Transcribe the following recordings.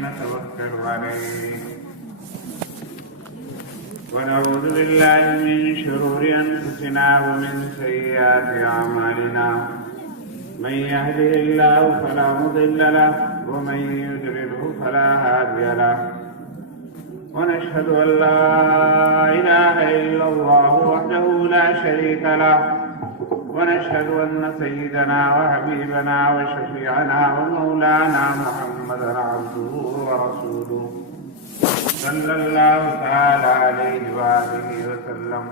ونتوكل عليه ونعوذ بالله من شرور أنفسنا ومن سيئات أعمالنا من يهده الله فلا مضل له ومن يضلله فلا هادي له ونشهد أن لا إله إلا الله وحده لا شريك له ونشهد أن سيدنا وحبيبنا وشفيعنا ومولانا محمدا عبده ورسوله صلى الله تعالى عليه وآله وسلم.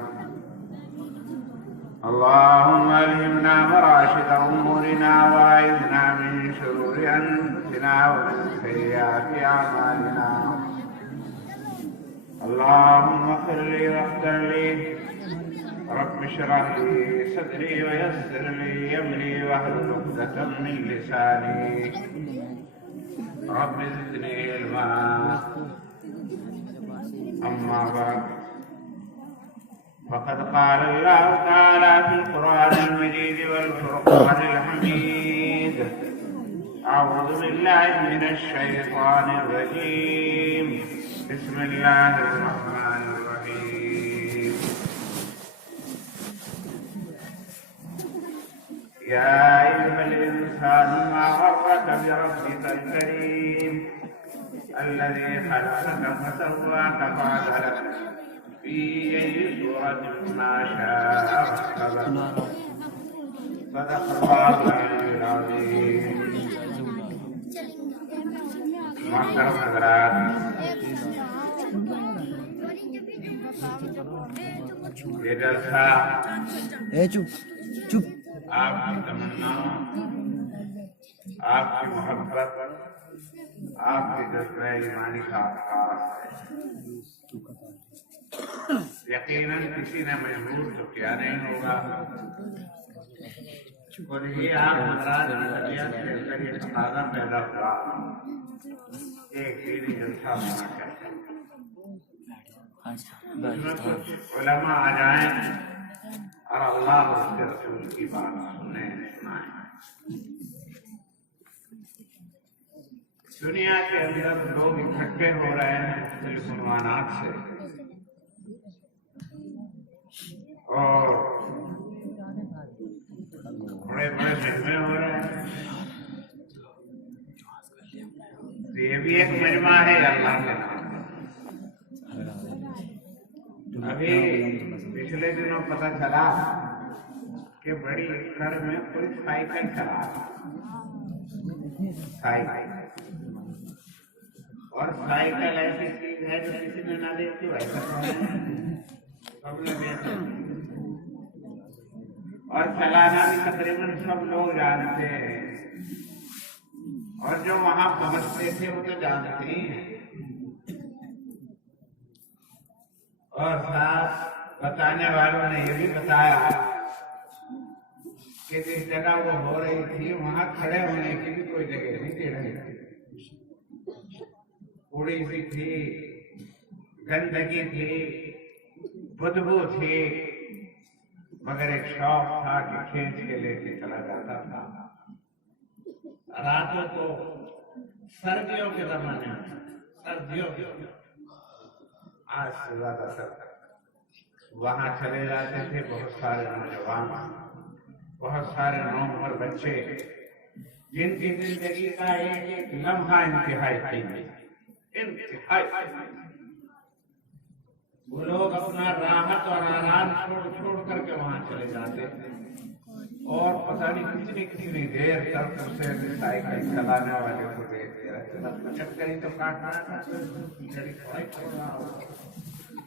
اللهم ألهمنا مراشد أمورنا وأعذنا من شرور أنفسنا ومن سيئات أعمالنا. اللهم اغفر لي واغفر لي رب اشرح لي صدري ويسر لي أمري واحلل عقدة من لساني رب زدني علما. أما بعد فقد قال الله تعالى في القرآن المجيد والفرقان الحميد: أعوذ بالله من الشيطان الرجيم. بسم الله الرحمن الرحيم. يا أيها الإنسان ما غرك بربك الكريم الذي خلقك فسواك فعدلك في أي صورة ما شاء ركبك. صدق الله العظيم. محترم حضرات، یہ جلسہ آپ کی تمنا، آپ کی محبت، آپ کے جذبہ ایمانی کا آغاز ہے. یقیناً کسی نے مجبور تو کیا نہیں ہوگا، اور یہ آپ حضرات کی طبیعت کے اندر یہ تقاضا پیدا ہوا ایک دینی جلسہ ہونا چاہیے. اس میں کچھ علماء آ جائیں اور اللہ اور اس کے رسول کی بات سنیں سنائیں. دنیا کے اندر لوگ اکٹھے ہو رہے ہیں مختلف عنوانات سے، اور بڑے بڑے مجمع ہو رہے ہیں. یہ بھی ایک مجمع ہے اللہ کے نام. ابھی پچھلے دنوں پتہ چلا کہ بڑی اکڑ میں کوئی سائیکل چلا رہا، اور سائیکل ایسی چیز ہے جو کسی نے نہ دیکھی ہو، ایسا سب نے دیکھا، اور چلانا بھی تقریباً سب لوگ جانتے ہیں، اور جو وہاں پہنچتے تھے وہ تو جانتے ہی ہیں. اور ساتھ بتانے والوں نے یہ بھی بتایا کہ جس جگہ وہ ہو رہی تھی وہاں کھڑے ہونے کی بھی کوئی جگہ نہیں دے رہی تھی. پوڑی سی تھی، گندگی تھی، بدبو تھی، مگر ایک شوق تھا کہ کھینچ کے لے کے چلا جاتا تھا. راتوں کو سردیوں کے زمانے میں، سردیوں کے آج سے زیادہ سردی وہاں چلے جاتے تھے بہت سارے نوجوان، بہت سارے نوجوان بچے جن کی زندگی کا ایک ایک لمحہ انتہائی قیمتی. وہ لوگ اپنا راحت اور آرام چھوڑ کر کے وہاں چلے جاتے تھے، اور پتہ نہیں کتنی دیر تک اسے سائیکل چلانے والے کو دیکھتے رہتے. چکر ہی تو کاٹنا ہے،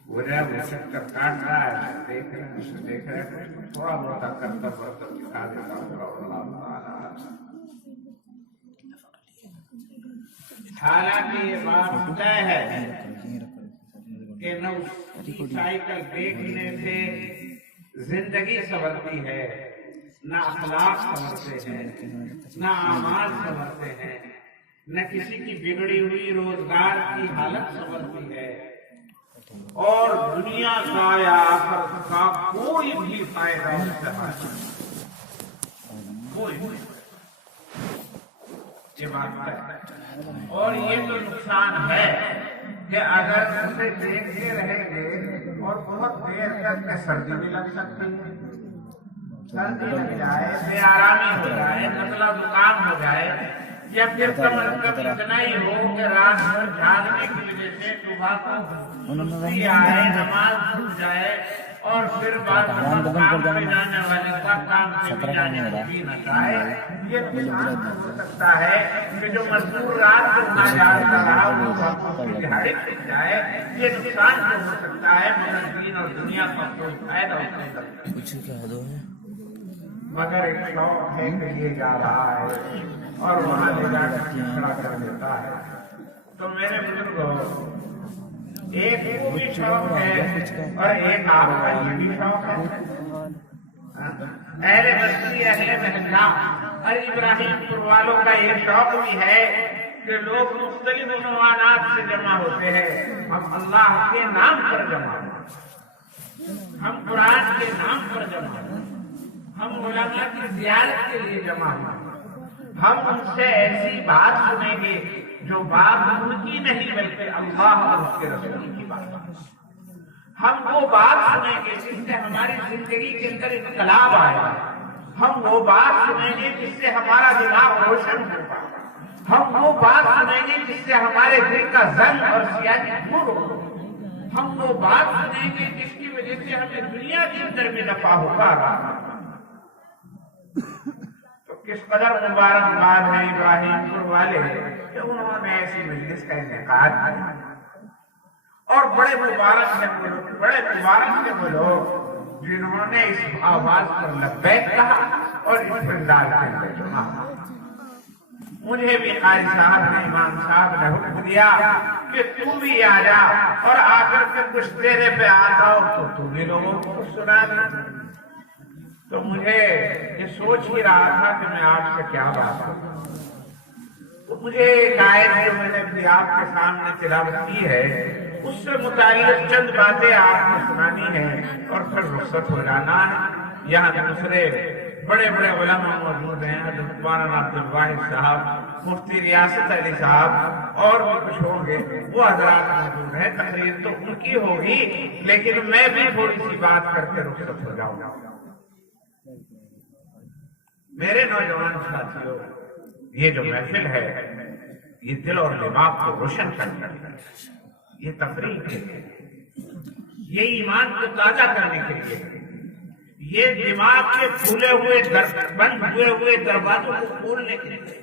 وہ جب چکر کاٹ رہا ہے دیکھ رہے تھوڑا بہت کرتا برتن دکھا دیتا ہوں. حالانکہ یہ بات طے ہے کہ نہ سائیکل دیکھنے سے زندگی سنورتی ہے، نہ اخلاق سنورتے ہیں، نہ اعمال سنورتے ہیں، نہ کسی کی بگڑی ہوئی روزگار کی حالت سنورتی ہے، اور دنیا کا یا آخرت کا کوئی بھی فائدہ اس سے حاصل نہیں. کوئی یہ بات ہے. اور یہ تو نقصان ہے کہ اگر اسے دیکھتے رہیں گے اور بہت دیر تک کہ سردی بھی لگ سکتی ہے، سردی لگ جائے، بے آرامی ہو جائے، نزلہ زکام ہو جائے، یا پھر کم از کم اتنا ہی ہو کہ رات بھر جاگنے کی وجہ سے صبح کو سستی آئے، نماز چھوٹ جائے، اور پھر بعد کام پہ جانے والے کا کام پہ بھی جانے کو بھی نہ چاہے. یہ نقصان ہو سکتا ہے کہ جو مزدور رات کو ناجائز کر رہا ہو وہ دہاڑی چھوٹ جائے. یہ نقصان تو ہو سکتا ہے، مگر دین اور دنیا کا کوئی فائدہ اس میں مگر ایک شوق ہے کہ یہ جا رہا ہے اور وہاں لے جا کر کھڑا کر دیتا ہے. تو میرے بزرگوں، ایک وہ بھی شوق ہے اور ایک آپ کا یہ بھی شوق ہے. اہل بستی، اہل محلہ اور ابراہیم پور والوں کا یہ شوق بھی ہے کہ لوگ مختلف عنوانات سے جمع ہوتے ہیں. ہم اللہ کے نام پر جمع ہوتے ہیں، ہم قرآن کے نام پر جمع ہوتے ہیں، ہم علماء کی زیارت کے لیے جمع ہوتے ہیں. ہم ان سے ایسی بات سنیں گے جو بات ان کی نہیں بلکہ اللہ اور اس کے رسول کی بات. ہم وہ بات سنیں گے جس سے ہماری زندگی کے اندر انقلاب آئے. ہم وہ بات سنیں گے جس سے ہمارا دماغ روشن ہوگا. ہم وہ بات سنیں گے جس سے ہمارے دل کا زنگ اور سیاہی دور ہوگا. ہم وہ بات سنیں گے جس کی وجہ سے ہمیں دنیا کے اندر بھی نفع ہوگا. تو کس قدر مبارکباد ہے ابراہیم پور والے کہ انہوں نے ایسی مجلس کا انعقاد کیا. اور بڑے مبارک ہیں وہ لوگ جنہوں نے اس آواز پر لبیک کہا اور اس بندال کے اندر جمع. مجھے بھی قاری صاحب نے، امام صاحب نے حکم دیا کہ تو بھی آ جا اور آ کر کے کچھ تیرے پہ آتا ہو تو تو بھی لوگوں کو سنا دے. تو مجھے یہ سوچ ہی رہا تھا کہ میں آپ سے کیا بات کروں. تو مجھے ایک آیت جو میں نے بھی آپ کے سامنے تلاوت کی ہے اس سے متعلق چند باتیں آپ کو سنانی ہیں اور پھر رخصت ہو جانا ہے. یہاں دوسرے بڑے بڑے علماء موجود ہیں، حضرت مولانا عبد الواحد صاحب، مفتی ریاست علی صاحب اور بھی کچھ ہوں گے، وہ حضرات موجود ہیں. تقریر تو ان کی ہوگی لیکن میں بھی تھوڑی سی بات کر کے رخصت ہو جاؤں گا. میرے نوجوان ساتھیوں، یہ جو محفل ہے یہ دل اور دماغ کو روشن کرنے کے لیے، یہ تفریح کے لیے، یہ ایمان کو تازہ کرنے کے لیے، یہ دماغ کے کھلے ہوئے بند ہوئے دروازوں کو کھولنے کے لیے،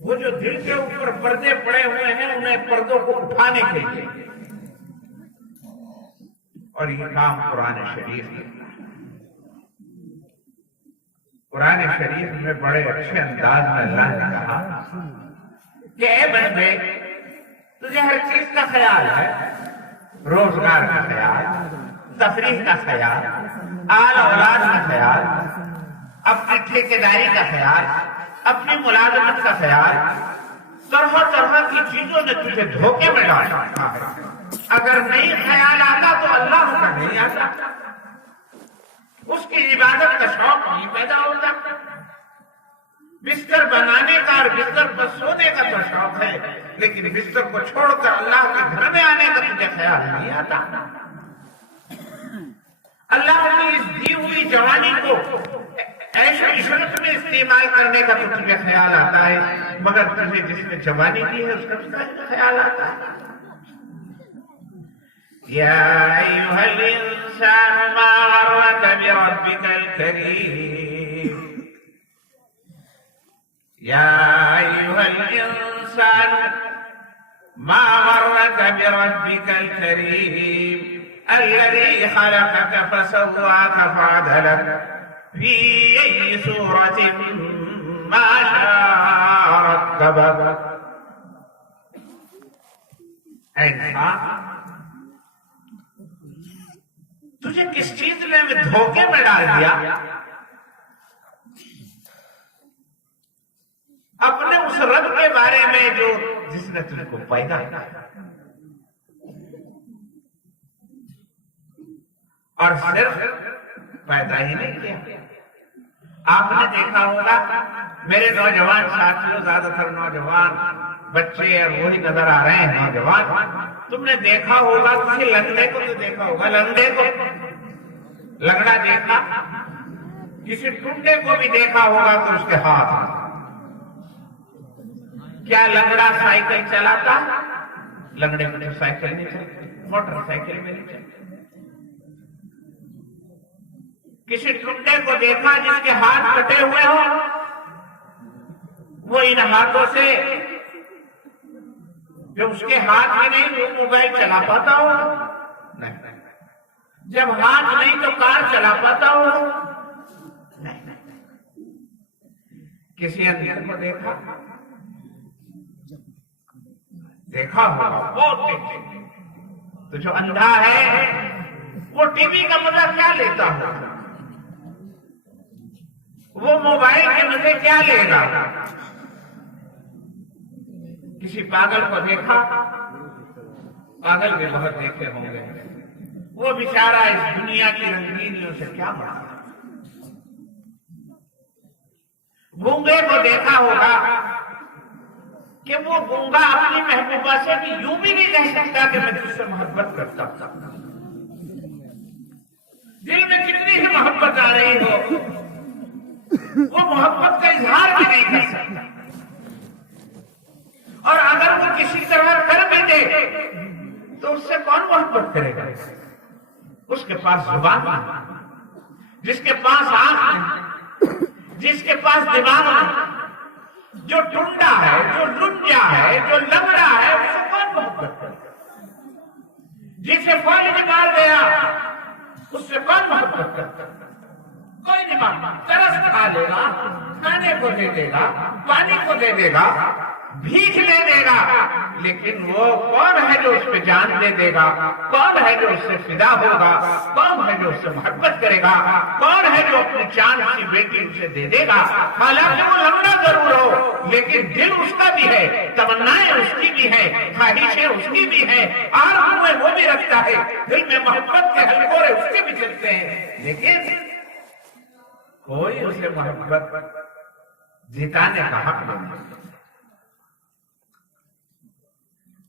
وہ جو دل کے اوپر پردے پڑے ہوئے ہیں انہیں پردوں کو اٹھانے کے لیے. اور یہ کام قرآن شریف کرتا ہے. قرآن شریف میں بڑے اچھے انداز میں اللہ نے کہا کہ اے بندے، تجھے ہر چیز کا خیال ہے، روزگار کا خیال، تفریح کا خیال، آل اولاد کا خیال، اپنی ٹھیکیداری کا خیال، اپنی ملازمت کا خیال، طرح طرح کی چیزوں نے تجھے دھوکے میں ڈالا. اگر نہیں خیال آتا تو اللہ کا نہیں آتا. اس کی عبادت کا شوق نہیں پیدا ہوتا. بستر بنانے کا اور بستر پر سونے کا تو شوق ہے لیکن بستر کو چھوڑ کر اللہ کے گھر میں آنے کا تجھے خیال نہیں آتا. اللہ کی اس دی ہوئی جوانی کو عیش و عشرت میں استعمال کرنے کا تو تجھے خیال آتا ہے، مگر تجھے جس نے جوانی دی ہے اس کا خیال آتا ہے. يا أيها الإنسان ما غرك بربك الكريم يا أيها الإنسان ما غرك بربك الكريم الذي خلقك فسواك فعدلك في أي صورة ما شاء ركبك. اے انسان، تجھے کس چیز نے دھوکے میں ڈال دیا؟ اپنے اس رب کے بارے میں جو جس نے تجھ کو پیدا کیا اور صرف پیدا ہی نہیں کیا، آپ نے دیکھا ہوگا میرے نوجوان ساتھیوں، زیادہ تر نوجوان بچے اور وہی نظر آ رہے ہیں نوجوان، تم نے دیکھا ہوگا کسی لنگڑے کو تو دیکھا ہوگا، لنگڑے کو لنگڑا دیکھا، کسی ٹنڈے کو بھی دیکھا ہوگا تو اس کے ہاتھ، کیا لنگڑا سائیکل چلاتا؟ لنگڑے میں سائیکل نہیں چلتی، موٹر سائیکل میں نہیں چلتی۔ کسی ٹنڈے کو دیکھا جس کے ہاتھ کٹے ہوئے ہو، وہ ان ہاتھوں سے جو اس کے ہاتھ میں نہیں وہ موبائل چلا پاتا ہو؟ نہیں۔ جب ہاتھ نہیں تو کار چلا پاتا ہو؟ نہیں۔ کسی اندھے کو دیکھا ہوگا بہت، تو جو اندھا ہے وہ ٹی وی کا مزہ کیا لیتا ہوگا؟ وہ موبائل کے مزے کیا لے گا؟ کسی پاگل کو دیکھا، پاگل بھی بہت دیکھے ہوں گے، وہ بیچارہ اس دنیا کی رنگینیوں سے کیا مرا۔ گونگے کو دیکھا ہوگا کہ وہ گونگا اپنی محبوبہ سے بھی یوں بھی نہیں کہہ سکتا کہ میں تجھ سے محبت کرتا ہوں، دل میں کتنی ہی محبت آ رہی ہو وہ محبت کا اظہار بھی نہیں کر سکتا، اور اگر وہ کسی طرح کر بھی دے تو اس سے کون محبت کرے گا؟ اس کے پاس زبان نہیں، جس کے پاس آنکھ نہیں، جس کے پاس دماغ نہیں، جو ٹنڈا ہے، جو لنجا ہے، جو لنگڑا ہے، اس سے کون محبت کرے گا؟ جسے فوج نکال دیا اس سے کون محبت کرتا؟ کوئی نہیں مانگتا، ترس کھا لے گا، کھانے کو دے دے گا، پانی کو دے دے گا، بھیک لے دے گا، لیکن وہ کون ہے جو اس پہ جان دے دے گا؟ کون ہے جو اس سے فدا ہوگا؟ کون ہے جو اس سے محبت کرے گا؟ کون ہے جو اپنی جان کی بیٹی اسے دے دے گا؟ حالانکہ وہ لنگڑا ضرور ہو لیکن دل اس کا بھی ہے، تمنائیں اس کی بھی ہے، خواہشیں اس کی بھی ہے، آرزویں وہ بھی رکھتا ہے، دل میں محبت کے ہلکورے اس کے بھی چلتے ہیں، لیکن کوئی اسے محبت جتانے کا حق نہیں۔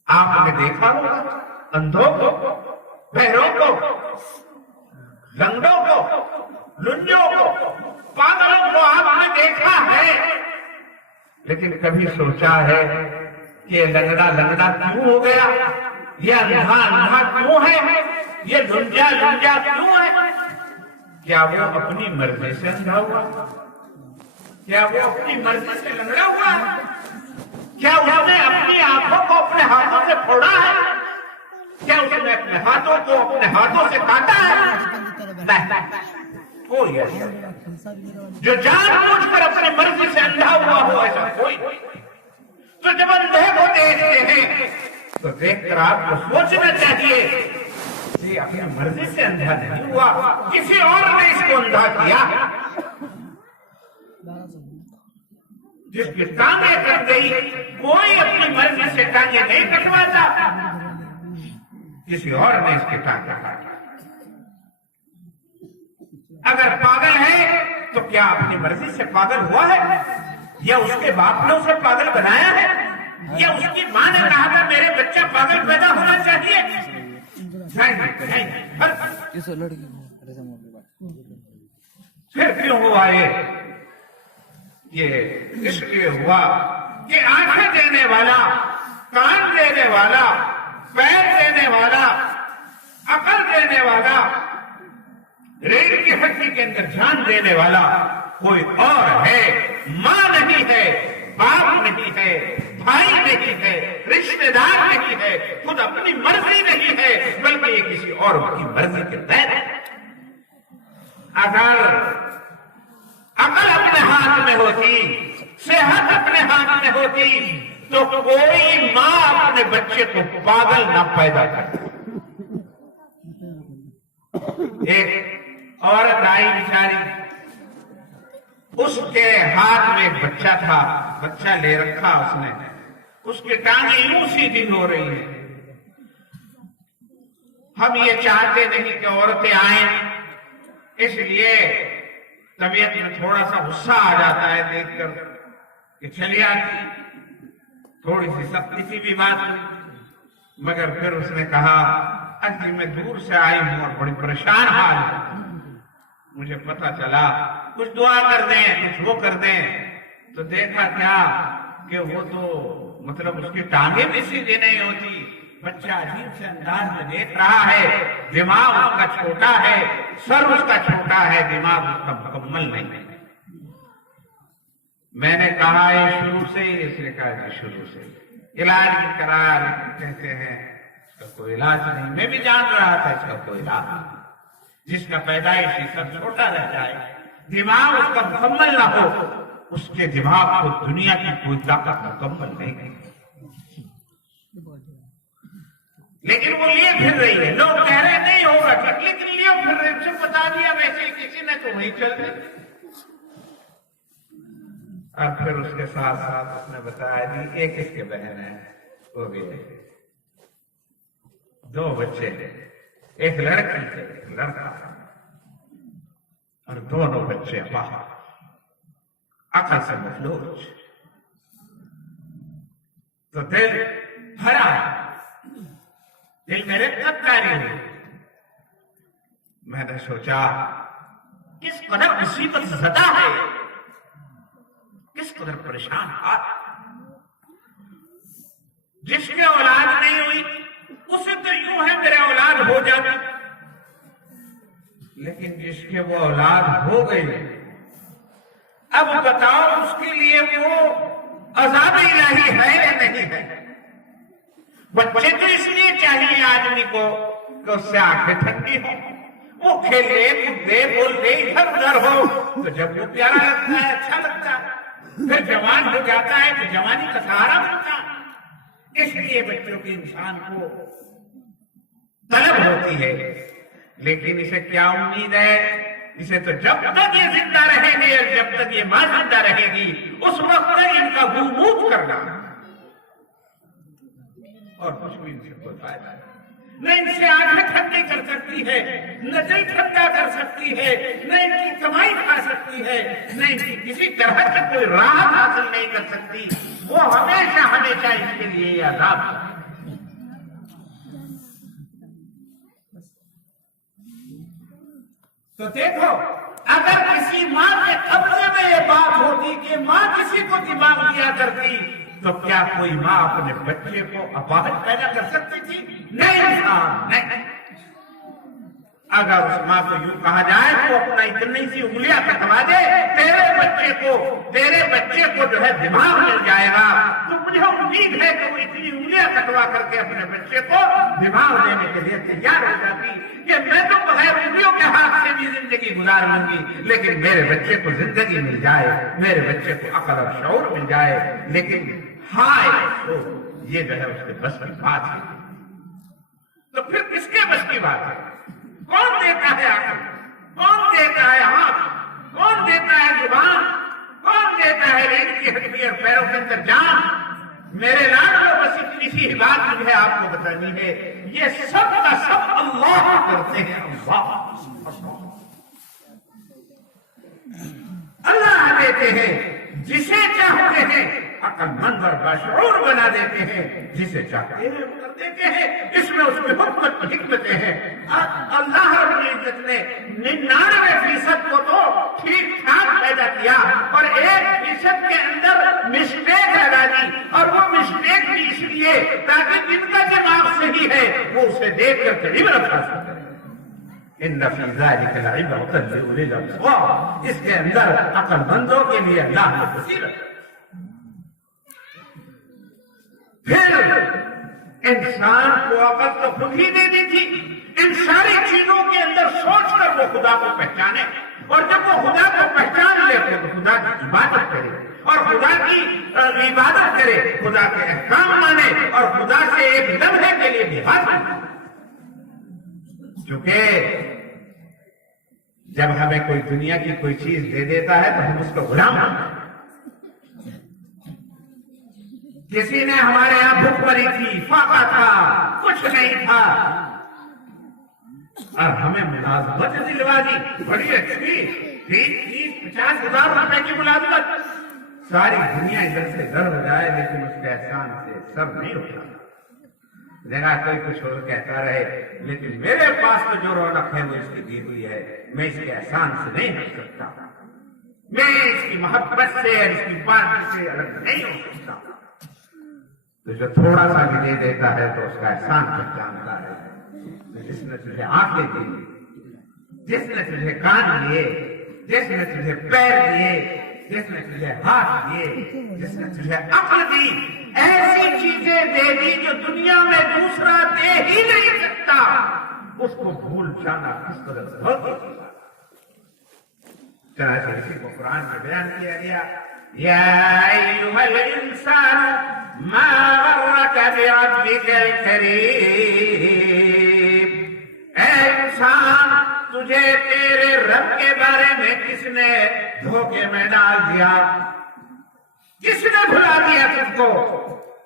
آپ نے دیکھا ہوگا اندھوں کو، بہروں کو، لنگڑوں کو، لنجوں کو، پاگلوں کو آپ نے دیکھا ہے، لیکن کبھی سوچا ہے کہ لنگڑا لنگڑا کیوں ہو گیا؟ یہ اندھا اندھا کیوں ہے؟ یہ لنجا لنجا کیوں ہے؟ کیا وہ اپنی مرضی سے اندھا ہوا؟ کیا وہ اپنی مرضی سے لنگڑا ہوا؟ کیا اس نے اپنی آنکھوں کو اپنے ہاتھوں سے پھوڑا ہے؟ کیا اس نے اپنے ہاتھوں کو اپنے ہاتھوں سے کاٹا ہے؟ نہیں، کوئی ایسا جو جان بوجھ کر اپنی مرضی سے اندھا ہوا ہو، ایسا کوئی نہیں۔ تو جب اندھے کو دیکھتے ہیں تو دیکھ کر آپ کو سوچنا چاہیے کہ اپنی مرضی سے اندھا نہیں ہوا، کسی اور نے اس کو اندھا کیا۔ جس کی ٹانگیں کٹ گئی کوئی اپنی مرضی سے ٹانگیں نہیں کٹواتا، کسی اور نے اس کی ٹانگیں کاٹی۔ اگر پاگل ہے تو کیا اپنی مرضی سے پاگل ہوا ہے، یا اس کے باپ نے اسے پاگل بنایا ہے، یا اس کی ماں نے کہا تھا میرے بچہ پاگل پیدا ہونا چاہیے؟ پھر کیوں ہوا یہ اس لیے ہوا کہ آنکھیں دینے والا، کان دینے والا، پیر دینے والا، عقل دینے والا، ریڑھ کی ہڈی کے اندر جان دینے والا کوئی اور ہے، ماں نہیں ہے، باپ نہیں ہے، بھائی نہیں ہے، رشتہ دار نہیں ہے، خود اپنی مرضی نہیں ہے، بلکہ یہ کسی اور کی مرضی کے تحت ہے۔ اگر عقل اپنے ہاتھ میں ہوتی، صحت اپنے ہاتھ میں ہوتی تو کوئی ماں اپنے بچے کو پاگل نہ پیدا کرتی۔ ایک عورت آئی بیچاری، اس کے ہاتھ میں ایک بچہ تھا، بچہ لے رکھا اس نے، اس کی ٹانگیں یوں سیدھی ہو رہی ہیں۔ ہم یہ چاہتے نہیں کہ عورتیں آئیں، اس لیے طبیعت میں تھوڑا سا غصہ آ جاتا ہے دیکھ کر کہ چلی آتی، تھوڑی سی سختی سی بھی بات ہوئی، مگر پھر اس نے کہا اجی میں دور سے آئی ہوں اور بڑی پریشان حال ہے، مجھے پتا چلا کچھ دعا کر دیں کچھ وہ کر دیں، تو دیکھا کیا کہ وہ تو مطلب اس کی ٹانگیں بھی سیدھی نہیں ہوتی، بچہ عجیب سے انداز میں دیکھ رہا ہے، دماغ اس کا چھوٹا ہے، سر اس کا چھوٹا ہے، دماغ اس کا مکمل نہیں ہے۔ میں نے کہا یہ شروع سے ہی، اس نے کہا کہ شروع سے علاج بھی کرایا، لیکن کہتے ہیں اس کا کوئی علاج نہیں۔ میں بھی جان رہا تھا اس کا کوئی علاج نہیں، جس کا پیدائشی سر چھوٹا رہ جائے، دماغ اس کا مکمل نہ ہو، اس کے دماغ کو دنیا کی کوئی طاقت مکمل نہیں ہے، لیکن وہ لیے پھر رہی ہے۔ لوگ کہہ رہے نہیں ہوگا ٹھیک، لیکن لیے پھر رہے، اسے بتا دیا ویسے کسی نے تو وہی چل رہی۔ اور پھر اس کے ساتھ ساتھ اس نے بتایا جی ایک اس کے بہن ہے، وہ بھی ہے، 2 بچے ہیں، ایک لڑکی ہے ایک لڑکا، اور دونوں بچے باہر عقل سے مفلوج۔ تو دل بھرا، دل میرے کاری ہوئی۔ میں نے سوچا کس قدر مصیبت زدہ ہے، کس قدر پریشان ہے، جس کے اولاد نہیں ہوئی اسے تو یوں ہے میرے اولاد ہو جاتی، لیکن جس کے وہ اولاد ہو گئی، اب بتاؤ اس کے لیے وہ عذاب الہی ہے یا نہیں ہے؟ بچے تو اس لیے چاہیے آدمی کو کہ اس سے آنکھیں ٹھنڈی ہو، وہ کھیلے کودے بولے ادھر ادھر ہو، تو جب وہ پیارا لگتا ہے اچھا لگتا ہے، پھر جوان ہو جاتا ہے تو جوانی کا سہارا بنتا ہے۔ اس لیے بچوں کی انسان کو طلب ہوتی ہے، لیکن اسے کیا امید ہے؟ اسے تو جب تک یہ زندہ رہیں گے اور جب تک یہ ماں زندہ رہے گی اس وقت تک ان کا غموت کرنا، اور کچھ بھی ان سے کوئی فائدہ نہیں۔ نہ ان سے آنکھیں ٹھنڈی کر سکتی ہے، نہ دل ٹھنڈا کر سکتی ہے، نہ ان کی کمائی کھا سکتی ہے، نہ ان کی کسی طرح کی کوئی راحت حاصل نہیں کر سکتی، وہ ہمیشہ ہمیشہ اس کے لیے یہ عذاب ہے۔ تو دیکھو اگر کسی ماں کے قبضے میں یہ بات ہوتی کہ ماں کسی کو دماغ دیا کرتی، تو کیا کوئی ماں اپنے بچے کو اپاہج پیدا کر سکتی تھی؟ نہیں انسان نہیں۔ اگر اس ماں کو یوں کہا جائے تو اپنا اتنی سی انگلیاں کٹوا دے، تیرے بچے کو جو ہے دماغ مل جائے گا، تو مجھے امید ہے کہ وہ اتنی انگلیاں کٹوا کر کے اپنے بچے کو دماغ دینے کے لیے تیار ہو جاتی کہ میں تو بغیر انگلیوں کے ہاتھ سے بھی زندگی گزار لوں گی، لیکن میرے بچے کو زندگی مل جائے، میرے بچے کو عقل اور شعور مل جائے۔ لیکن ہائے افسوس، یہ جو ہے اس کے بس کی بات ہے۔ تو پھر کس کے بس کی بات ہے؟ کون دیتا ہے عقل؟ کون دیتا ہے ہاتھ؟ کون دیتا ہے زبان؟ کون دیتا ہے ریڑھ کی ہڈی اور پیروں کے اندر جان؟ میرے لاڈلو، بس اتنی سی بات مجھے آپ کو بتانی ہے، یہ سب کا سب اللہ کرتے ہیں۔ اللہ دیتے ہیں جسے چاہتے ہیں، عقل مند اور باشعور بنا دیتے ہیں، جسے چاہتے ہیں وہ کر دیتے ہیں۔ اس میں اس کی حکمتیں ہیں۔ اللہ رب العزت نے 99% کو تو ٹھیک ٹھاک پیدا کیا اور 1% کے اندر مسٹیک لگا دی، اور وہ مسٹیک بھی اس لیے تاکہ جن کا دماغ صحیح ہے وہ اسے دیکھ کر عبرت حاصل کرے۔ ان فی ذلک لعبرۃ لأولی الابصار، اس کے اندر عقل مندوں کے لیے اللہ نے بصیرت۔ پھر انسان کو عقل تو خود ہی دے دی تھی، ان ساری چیزوں کے اندر سوچ کر وہ خدا کو پہچانے، اور جب وہ خدا کو پہچان لے تو خدا کی عبادت کرے، اور خدا کی عبادت کرے، خدا کے احکام مانے، اور خدا سے ایک لمحے کے لیے بھی حاضر۔ چونکہ جب ہمیں کوئی دنیا کی کوئی چیز دے دیتا ہے تو ہم اس کو غلام بنتے ہیں۔ کسی نے ہمارے یہاں بھوک مری تھی، فاقہ تھا، کچھ نہیں تھا، اور ہمیں ملازمت دلوا دی، بڑی اچھی، 30-50,000 روپے کی ملازمت، ساری دنیا ادھر سے ادھر ہو جائے لیکن اس کے احسان سے سب نہیں ہوتا۔ دیکھا کوئی کچھ اور کہتا رہے لیکن میرے پاس تو جو رونق ہے وہ اس کی دی ہوئی ہے، میں اس کے احسان سے نہیں ہٹ سکتا، میں اس کی محبت سے اور اس کی بات سے الگ نہیں ہو سکتا۔ تو جو تھوڑا سا بھی دے دیتا ہے تو اس کا احسان پہچانتا ہے۔ جس نے تجھے آنکھیں دی، جس نے تجھے کان دیے، جس نے تجھے پیر دیے، جس نے تجھے ہاتھ دیے، جس نے تجھے عقل دی، ایسی چیزیں دے دی جو دنیا میں دوسرا دے ہی نہیں سکتا، اس کو بھول جانا کس طرح دھوکے کی بات۔ چنانچہ اسی کو قرآن میں بیان کیا گیا، یا ایھا الانسان ما غرک بربک الکریم، اے انسان تجھے تیرے رب کے بارے میں کس نے دھوکے میں ڈال دیا، کس نے بھلا دیا تجھ کو؟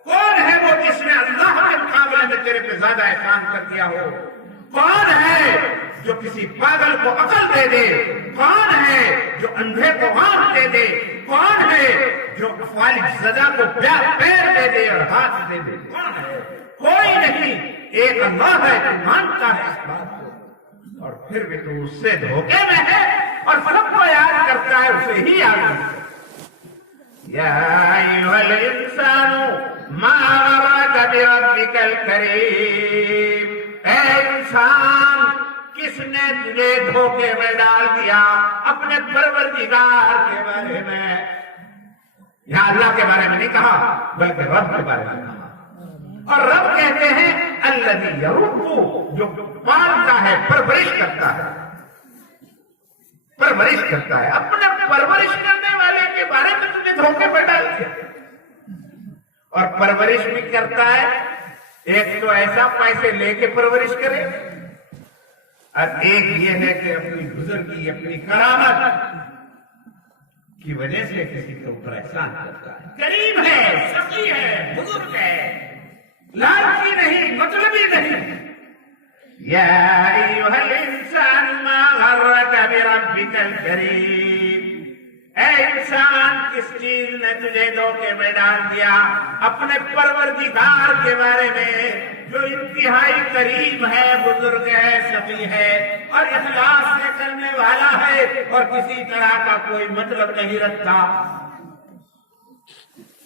کون ہے وہ جس نے اللہ کے مقابلے میں تیرے پہ زیادہ احسان کر دیا ہو؟ کون ہے جو کسی پاگل کو عقل دے دے؟ کون ہے جو اندھے کو آنکھ دے دے؟ کون ہے جو فالج زدہ کو پیر دے دے اور ہاتھ دے دے؟ کون ہے؟ کوئی نہیں، ایک اللہ ہے جو مانتا ہے اس بات کو، اور پھر بھی تو اس سے دھوکے میں ہے اور سب کو یاد کرتا ہے، اسے ہی یاد کرتا ہے۔ یا ایھا الانسان ما غرک بربک الکریم، اے انسان کس نے تجھے دھوکے میں ڈال دیا اپنے پروردگار کے بارے میں؟ یہاں اللہ کے بارے میں نہیں کہا بلکہ رب کے بارے میں کہا، اور رب کہتے ہیں الذی یرب، جو پالتا ہے، پرورش کرتا ہے، پرورش کرتا ہے۔ اپنے پرورش کرنے والے کے بارے میں تجھے دھوکے میں ڈال دیا، اور پرورش بھی کرتا ہے۔ ایک تو ایسا پیسے لے کے پرورش کرے، اور ایک یہ ہے کہ اپنی بزرگی، اپنی کرامت کی وجہ سے کسی کے اوپر احسان کرتا ہے۔ کریم ہے، سخی ہے، بزرگ ہے، لالچی نہیں، مطلبی نہیں۔ یا ایھا الانسان ما غرک بربک الکریم، اے انسان کس چیز نے تجھے دھوکے میں ڈال دیا اپنے پروردگار کے بارے میں جو انتہائی کریم ہے، بزرگ ہے، سخی ہے، اور اخلاص سے کرنے والا ہے اور کسی طرح کا کوئی مطلب نہیں رکھتا؟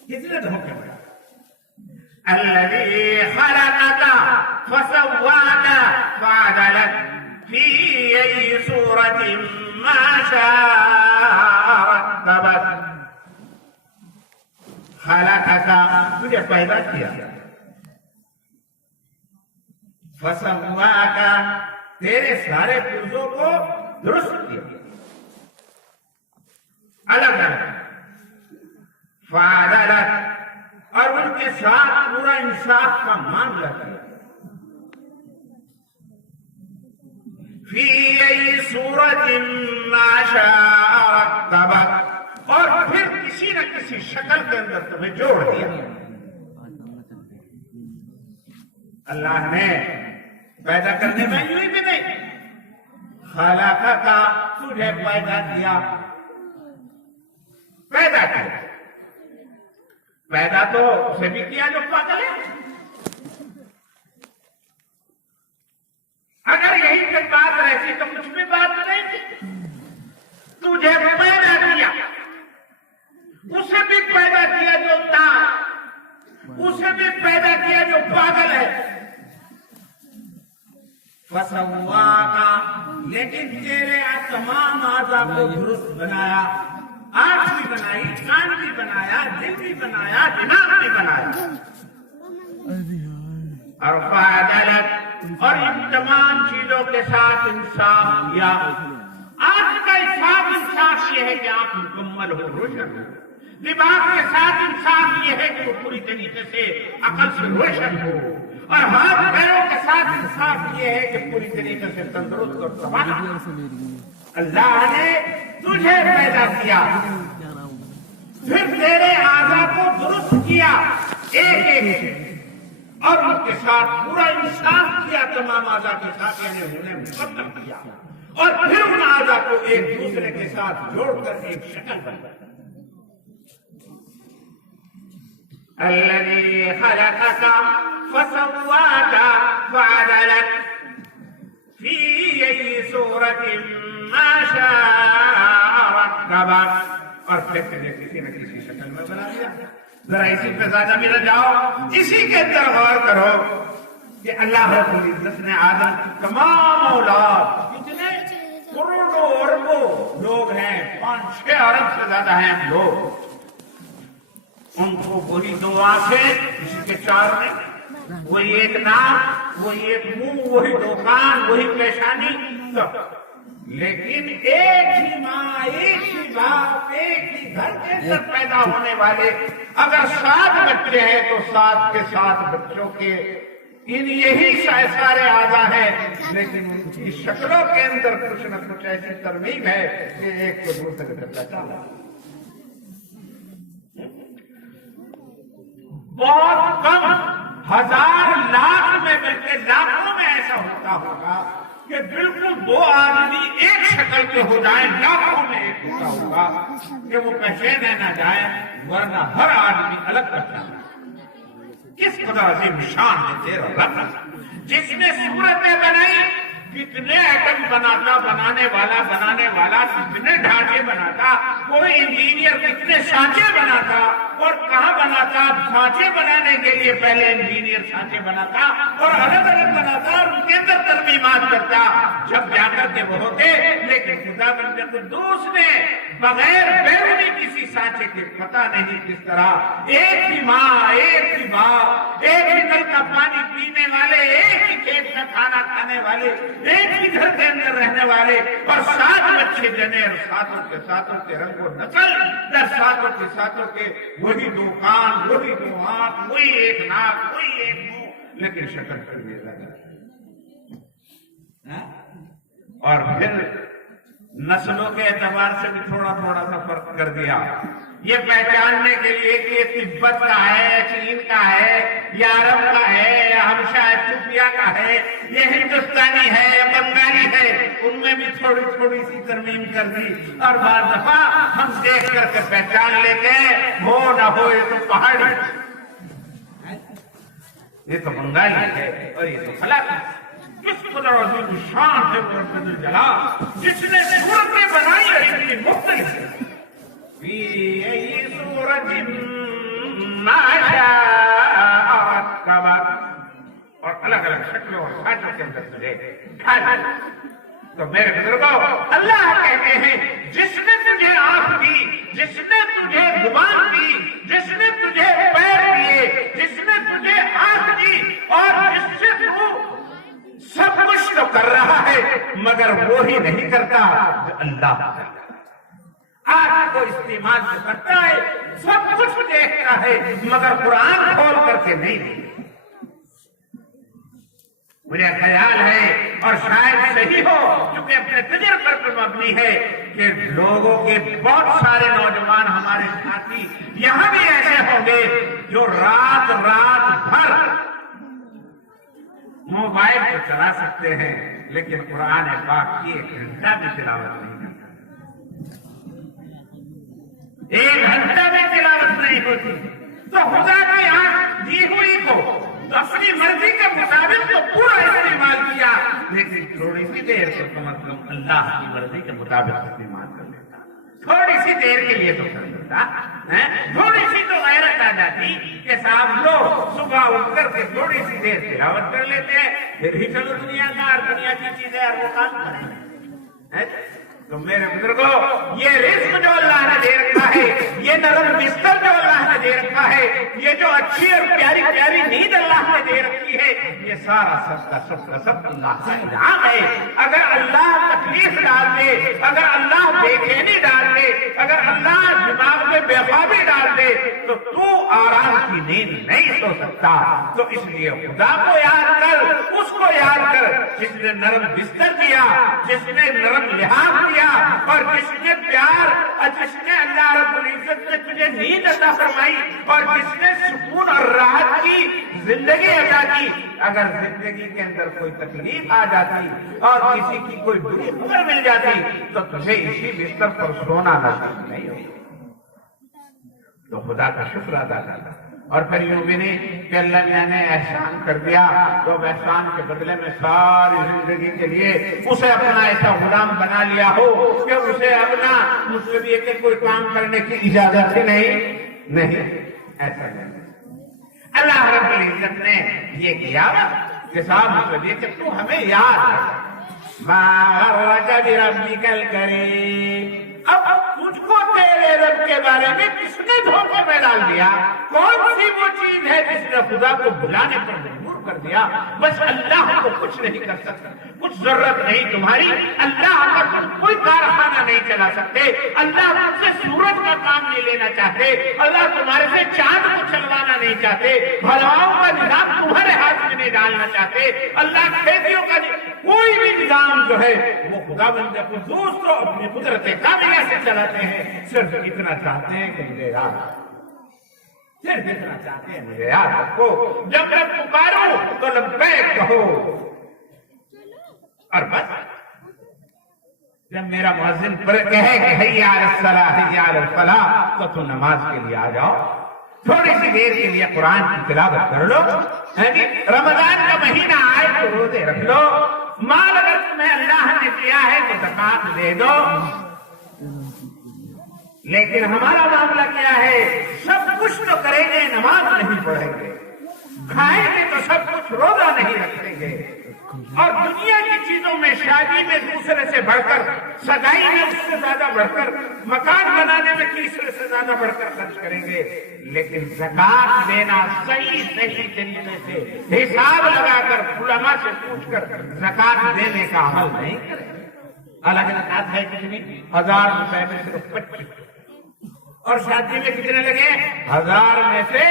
کس نے دھوکے میں ڈالا؟ الذی خلقک فسواک فعدلک فی ای صورت ما شاء رکبک، خلقک تجھے پیدا کیا، فسواک تیرے سارے پرزوں کو درست کیا، الگ الگ، فعدلک اور ان کے ساتھ پورا انصاف کا معاملہ کیا، فی ای صورت ما شاء رکبک، اور پھر کسی نہ کسی شکل کے اندر تمہیں جوڑ دیا۔ اللہ نے پیدا کرنے میں یوں ہی بھی نہیں، خلقک تجھے پیدا کیا، پیدا کیا، پیدا تو اسے بھی کیا جو پاگل ہے۔ اگر یہی تک بات رہتی تو کچھ بھی بات نہیں تھی۔ تجھے پیدا کیا، اسے بھی پیدا کیا جو تھا، اسے بھی پیدا کیا جو پاگل ہے۔ فسواک، لیکن تیرے تمام اعضاء کو درست بنایا، آنکھ بھی بنائی، کان بھی بنایا، دل بھی بنایا، دماغ بھی بنایا، اور فعدلک، اور ان تمام چیزوں کے ساتھ انصاف کیا۔ آنکھ کا انصاف یہ ہے کہ آنکھ مکمل ہو، روشن ہو۔ دماغ کے ساتھ انصاف یہ ہے کہ وہ پوری طریقے سے عقل سے روشن ہو، اور ہاتھ پیروں کے ساتھ انصاف یہ ہے کہ پوری طریقے سے تندرست اور توانا۔ اللہ نے تجھے پیدا کیا، پھر تیرے اعضاء کو درست کیا ایک ایک، اور ان کے ساتھ پورا انصاف کیا، تمام اعضاء کے ساتھ یعنی انہیں مکمل کیا، اور پھر ان اعضاء کو ایک دوسرے کے ساتھ جوڑ کر ایک شکل بنتا ہے. الذي خلقك فسواك فعدلك في أي صورة ما شاء ركبك. اور پھر کسی نہ کسی شکل میں بنا دیا. ذرا اسی پہ زیادہ بھی نہ جاؤ، اسی کے اندر غور کرو کہ اللہ رب العزت نے آدم کی تمام اولاد، کتنے کروڑوں اربوں لوگ ہیں، 5-6 ارب سے زیادہ ہیں ہم لوگ، ان کو وہی 2 آنکھیں، کسی کے 4 ہیں، وہی ایک ناک، وہی ایک منہ، وہی 2 کان، وہی پیشانی، سب. لیکن ایک ہی ماں، ایک ہی باپ، ایک ہی گھر کے اندر پیدا ہونے والے اگر 7 بچے ہیں تو 7 کے 7 بچوں کے ان یہی سارے اعضاء ہیں، لیکن ان کی شکلوں کے اندر کچھ نہ کچھ ایسی ترمیم ہے کہ ایک کو دوسرے سے پہچان. بہت کم، 1000 لاکھ میں بلکہ لاکھوں میں ایسا ہوتا ہوگا کہ بالکل 2 آدمی ایک شکل کے ہو جائیں، لاکھوں میں ایک ہوتا ہوگا کہ وہ پہچانے نہ جائیں، ورنہ ہر آدمی الگ پہچان. کس قدر عظیم شان ہے تیرا رب، جس نے صورتیں بنائی، کتنے ایٹم بناتا بنانے والا کتنے ڈھانچے بناتا، کوئی انجینئر کتنے سانچے بناتا، اور کہاں بناتا. سانچے بنانے کے لیے پہلے انجینئر سانچے بناتا اور الگ الگ بناتا اور ان کے اندر ترمیمات کرتا، جب جا کر کے وہ ہوتے. لیکن خدا بند قدوس نے بغیر بیرونی کسی سانچے کے پتہ نہیں کس طرح ایک ہی ماں، ایک ہی باپ، ایک ہی نل کا پانی پینے والے، ایک ہی کھیت کا کھانا کھانے والے، ایک ہی گھر کے اندر رہنے والے، اور 7 بچے جنے، اور 7 کے رنگ و نسل، در 7 کے وہی 2 کان، وہی 2 آنکھ، وہی ایک ناک، وہی ایک منہ، لیکن شکل پھر بھی الگ ہے. اور پھر نسلوں کے اعتبار سے بھی تھوڑا سا فرق کر دیا، یہ پہچاننے کے لیے کہ یہ تبت کا ہے، چین کا ہے، یا عرب کا ہے، یا حبشہ ایتھوپیا کا ہے، یہ ہندوستانی ہے یا بنگالی ہے، ان میں بھی تھوڑی سی ترمیم کر دی. اور بعض دفعہ ہم دیکھ کر کے پہچان لیتے ہیں، ہو نہ ہو یہ تو پہاڑی، یہ تو بنگالی ہے، اور یہ تو فلاں. کس قدر عظیم شان ہے رب الجلال، جس نے صورتیں بنائی اور اتنی مختلف فی ای صورت ما شاء رکبک، اور الگ الگ شکلوں اور سانچوں کے اندر تجھے ڈھالا. تو میرے بزرگوں، اللہ کہتے ہیں جس نے تجھے آنکھ دی، جس نے تجھے زبان دی، جس نے تجھے پیر دیے، جس نے تجھے آنکھ دی، اور جس سے تو سب کچھ تو کر رہا ہے مگر وہی نہیں کرتا جو اللہ کرتا ہے. آنکھ کو استعمال کرتا ہے، سب کچھ دیکھتا ہے مگر قرآن کھول کر کے نہیں دیکھتا. مجھے خیال ہے اور شاید صحیح ہو، چونکہ اپنے تجربے پر مبنی ہے، کہ لوگوں کے بہت سارے نوجوان ہمارے ساتھی یہاں بھی ایسے ہوں گے جو رات بھر موبائل کو چلا سکتے ہیں لیکن قرآن پاک کی 1 گھنٹہ بھی تلاوت نہیں کرتے. 1 گھنٹہ بھی تلاوت نہیں ہوتی. تو خدا کی آنکھ دی ہوئی کو اپنی مرضی کے مطابق تو پورا استعمال کیا، لیکن تھوڑی سی دیر تو کم از کم اللہ کی مرضی کے مطابق استعمال کر لیتا. تھوڑی سی دیر کے لیے تو کر لیتا، تھوڑی سی تو غیرت آ جاتی کہ صاحب لو صبح اٹھ کر کے تھوڑی سی دیر تلاوت کر لیتے ہیں، پھر ہی چلو دنیا کی چیزیں اور وہ کام کریں. تو میرے بزرگوں، یہ رزق جو اللہ نے دے رکھا ہے، یہ نرم بستر جو اللہ نے دے رکھا ہے، یہ جو اچھی اور پیاری نیند اللہ نے دے رکھی ہے، یہ سارا سب اللہ کا انعام ہے. اگر اللہ تکلیف ڈال دے، اگر اللہ بے چینی ڈال دے، اگر اللہ دماغ میں بے خوابی ڈال دے تو آرام کی نیند نہیں سو سکتا. تو اس لیے خدا کو یاد کر، اس کو یاد کر جس نے نرم بستر دیا، جس نے نرم لحاظ دیا، اور جس نے پیار، اور جس نے اللہ رب العزت نے تجھے نیند عطا فرمائی، اور جس نے سکون اور راحت کی زندگی عطا کی. اگر زندگی کے اندر کوئی تکلیف آ جاتی اور کسی کی کوئی بری خبر مل جاتی تو تجھے اسی بستر پر سونا نصیب نہیں ہوتا۔ تو خدا کا شکر ادا کرتا اور پھر یوں بھی نہیں کہ اللہ نے احسان کر دیا تو احسان کے بدلے میں ساری زندگی کے لیے اسے اپنا ایسا غلام بنا لیا ہو کہ اسے اپنا مطلب یہ کہ کوئی کام کرنے کی اجازت ہی نہیں، ایسا نہیں۔ اللہ رب العزت نے یہ کیا کہ صاحب مطلب یہ کہ تو ہمیں یاد ہے ما غرک بربک الکریم۔ اب تجھ کو تیرے رب کے بارے میں کس نے دھوکے میں ڈال دیا؟ کون سی وہ چیز ہے جس نے خدا کو بلانے پر مجبور کر دیا؟ بس اللہ کو کچھ نہیں کر سکتا، کچھ ضرورت نہیں تمہاری، اللہ کا تم کوئی کارخانہ نہیں چلا سکتے، اللہ تم سے سورج کا کام نہیں لینا چاہتے، اللہ تمہارے سے چاند کو چلوانا نہیں چاہتے، بھلاؤں کا نظام تمہارے ہاتھ میں نہیں ڈالنا چاہتے، اللہ کھیتیوں کا کوئی بھی نظام جو ہے وہ خدا بندے قدوس کو اپنی قدرت کاملہ سے چلاتے ہیں۔ صرف اتنا چاہتے ہیں کہ مجھے یاد، صرف اتنا چاہتے ہیں مجھے یاد رکھو، جب میں پکاروں تو لبیک کہو، اور بس جب میرا مؤذن کہے کہ حی علی الصلاۃ حی علی الفلاح تو تم نماز کے لیے آ جاؤ، تھوڑی سی دیر کے لیے قرآن کی تلاوت کر لو، رمضان کا مہینہ آئے تو روزے رکھ لو، مال اگر تمہیں اللہ نے دیا ہے تو زکات دے دو۔ لیکن ہمارا معاملہ کیا ہے؟ سب کچھ تو کریں گے، نماز نہیں پڑھیں گے، کھائیں گے تو سب کچھ، روزہ نہیں رکھیں گے، اور دنیا کی چیزوں میں شادی میں دوسرے سے بڑھ کر، سگائی میں اس سے زیادہ بڑھ کر، مکان بنانے میں تیسرے سے زیادہ بڑھ کر خرچ کریں گے، لیکن زکات دینا صحیح طریقے سے حساب لگا کر علماء سے پوچھ کر زکات دینے کا عمل نہیں کریں۔ حالانکہ زکات ہے کتنی؟ 1000 روپے میں صرف 25، اور شادی میں کتنے لگے؟ 1000 میں سے،